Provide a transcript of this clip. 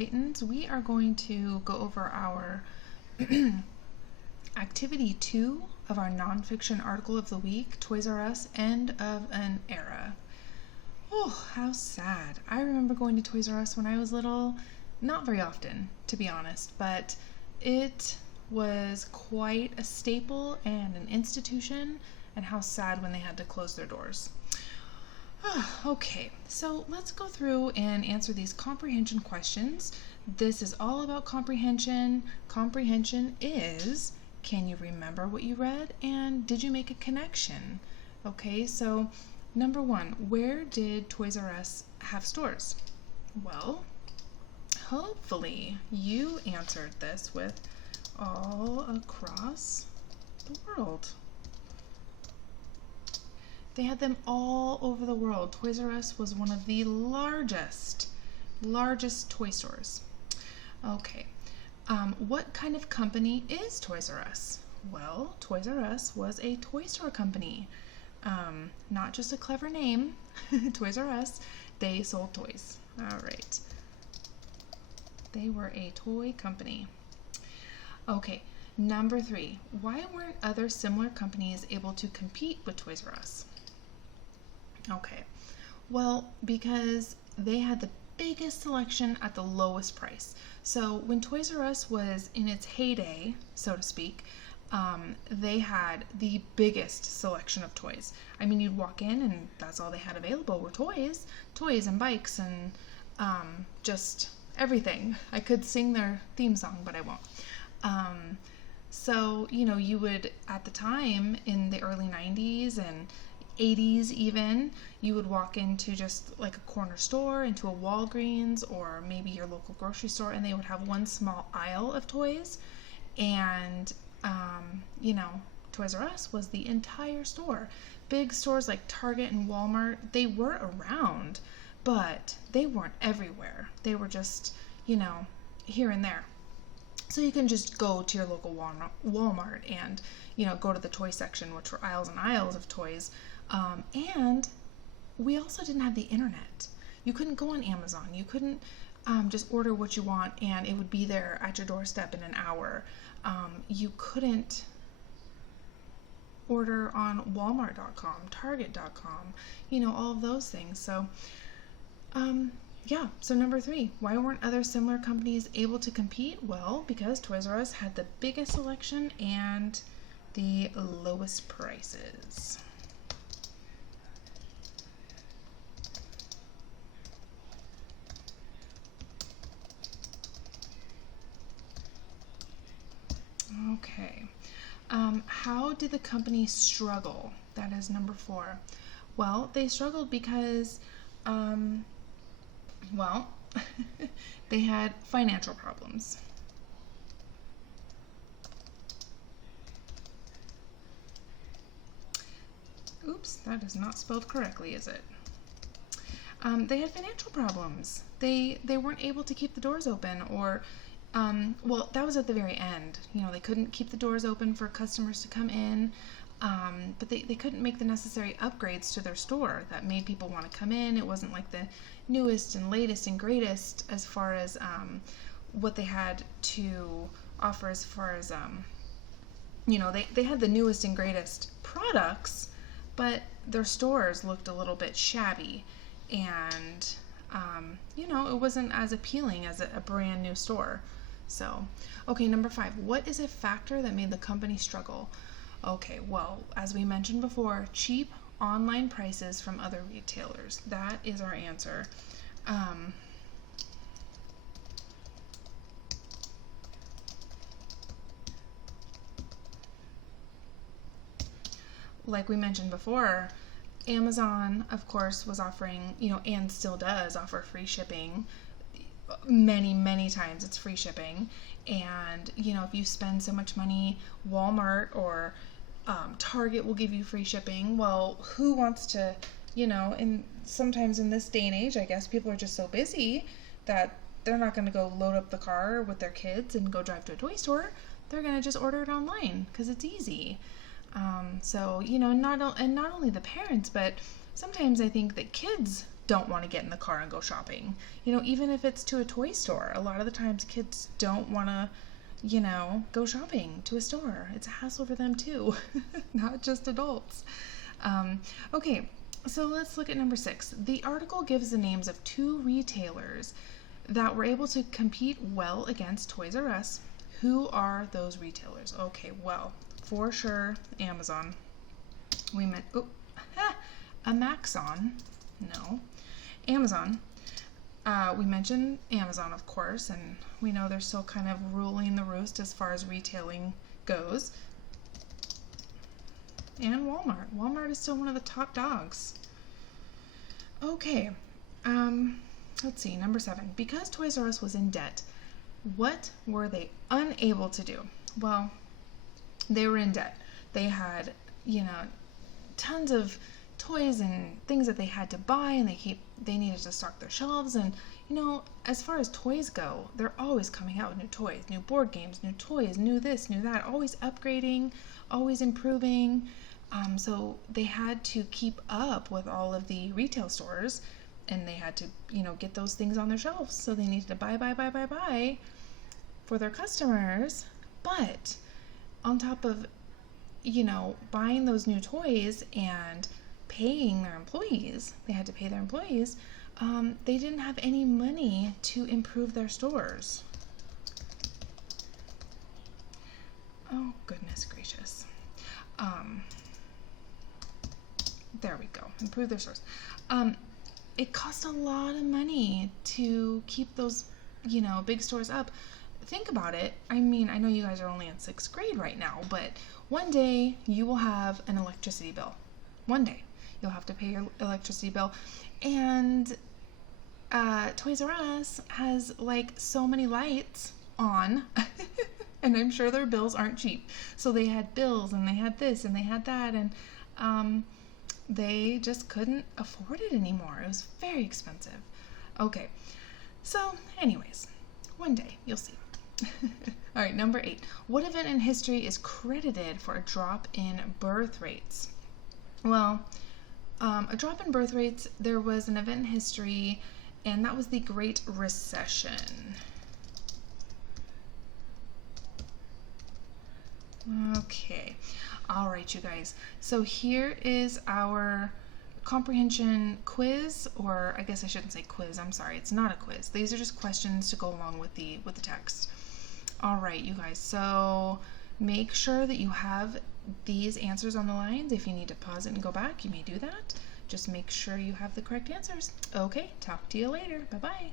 Titans, we are going to go over our activity 2 of our nonfiction article of the week, Toys R Us, End of an Era. Oh, how sad. I remember going to Toys R Us when I was little, not very often, to be honest, but it was quite a staple and an institution, and how sad when they had to close their doors. Okay, so let's go through and answer these comprehension questions. This is all about comprehension. Comprehension is, can you remember what you read, and did you make a connection? Okay, so number 1, where did Toys R Us have stores? Well, hopefully you answered this with all across the world. They had them all over the world. Toys R Us was one of the largest toy stores. Okay, what kind of company is Toys R Us? Well, Toys R Us was a toy store company. Not just a clever name, Toys R Us, they sold toys. All right. They were a toy company. Okay, number 3, why weren't other similar companies able to compete with Toys R Us? Okay, well, because they had the biggest selection at the lowest price. So when Toys R Us was in its heyday, so to speak, they had the biggest selection of toys. I mean, you'd walk in and that's all they had available were toys and bikes and just everything. I could sing their theme song, but I won't. So, you know, you would, at the time, in the early 90s and 80s even, you would walk into just like a corner store, into a Walgreens or maybe your local grocery store, and they would have one small aisle of toys. And, you know, Toys R Us was the entire store. Big stores like Target and Walmart, they were around, but they weren't everywhere. They were just, you know, here and there. So you can just go to your local Walmart and, you know, go to the toy section, which were aisles and aisles of toys. And we also didn't have the internet. You couldn't go on Amazon. You couldn't just order what you want and it would be there at your doorstep in an hour. You couldn't order on Walmart.com, Target.com, you know, all of those things. So, yeah, so number 3, why weren't other similar companies able to compete? Well, because Toys R Us had the biggest selection and the lowest prices. Okay, how did the company struggle? That is number 4. Well, they struggled because, well, they had financial problems. Oops, that is not spelled correctly, is it? They had financial problems. They weren't able to keep the doors open, or well, that was at the very end. You know, they couldn't keep the doors open for customers to come in, but they couldn't make the necessary upgrades to their store that made people want to come in. It wasn't like the newest and latest and greatest as far as what they had to offer as far as, you know, they had the newest and greatest products, but their stores looked a little bit shabby and, you know, it wasn't as appealing as a brand new store. So, okay, number 5, what is a factor that made the company struggle? Okay, well, as we mentioned before, cheap online prices from other retailers. That is our answer. Like we mentioned before, Amazon, of course, was offering, you know, and still does offer free shipping. Many times it's free shipping. And, you know, if you spend so much money, Walmart or Target will give you free shipping. Well, who wants to, you know, and sometimes in this day and age, I guess people are just so busy that they're not going to go load up the car with their kids and go drive to a toy store. They're going to just order it online because it's easy. So, you know, not only the parents, but sometimes I think that kids don't want to get in the car and go shopping. You know, even if it's to a toy store, a lot of the times kids don't want to, you know, go shopping to a store. It's a hassle for them too, not just adults. Okay, so let's look at number 6. The article gives the names of 2 retailers that were able to compete well against Toys R Us. Who are those retailers? Okay, well, for sure, Amazon. We meant, Amaxon. No. Amazon. We mentioned Amazon, of course, and we know they're still kind of ruling the roost as far as retailing goes. And Walmart. Walmart is still one of the top dogs. Okay. Let's see, number 7. Because Toys R Us was in debt, what were they unable to do? Well, they were in debt. They had, you know, tons of toys and things that they had to buy, and they needed to stock their shelves. And you know, as far as toys go, they're always coming out with new toys, new board games, new toys, new this, new that, always upgrading, always improving. So they had to keep up with all of the retail stores, and they had to, you know, get those things on their shelves. So they needed to buy for their customers. But on top of, you know, buying those new toys and paying their employees, they had to pay their employees, they didn't have any money to improve their stores. Oh, goodness gracious. There we go. Improve their stores. It cost a lot of money to keep those, you know, big stores up. Think about it. I mean, I know you guys are only in 6th grade right now, but one day you will have an electricity bill. One day you'll have to pay your electricity bill. And Toys R Us has like so many lights on, and I'm sure their bills aren't cheap. So they had bills, and they had this, and they had that, and they just couldn't afford it anymore. It was very expensive. Okay, so anyways, one day you'll see. All right, number 8. What event in history is credited for a drop in birth rates? Well, a drop in birth rates, there was an event in history, and that was the Great Recession. Okay. All right, you guys. So here is our comprehension quiz, or I guess I shouldn't say quiz. I'm sorry, it's not a quiz. These are just questions to go along with the text. All right, you guys. So make sure that you have these answers on the lines. If you need to pause it and go back, you may do that. Just make sure you have the correct answers. Okay, talk to you later. Bye-bye.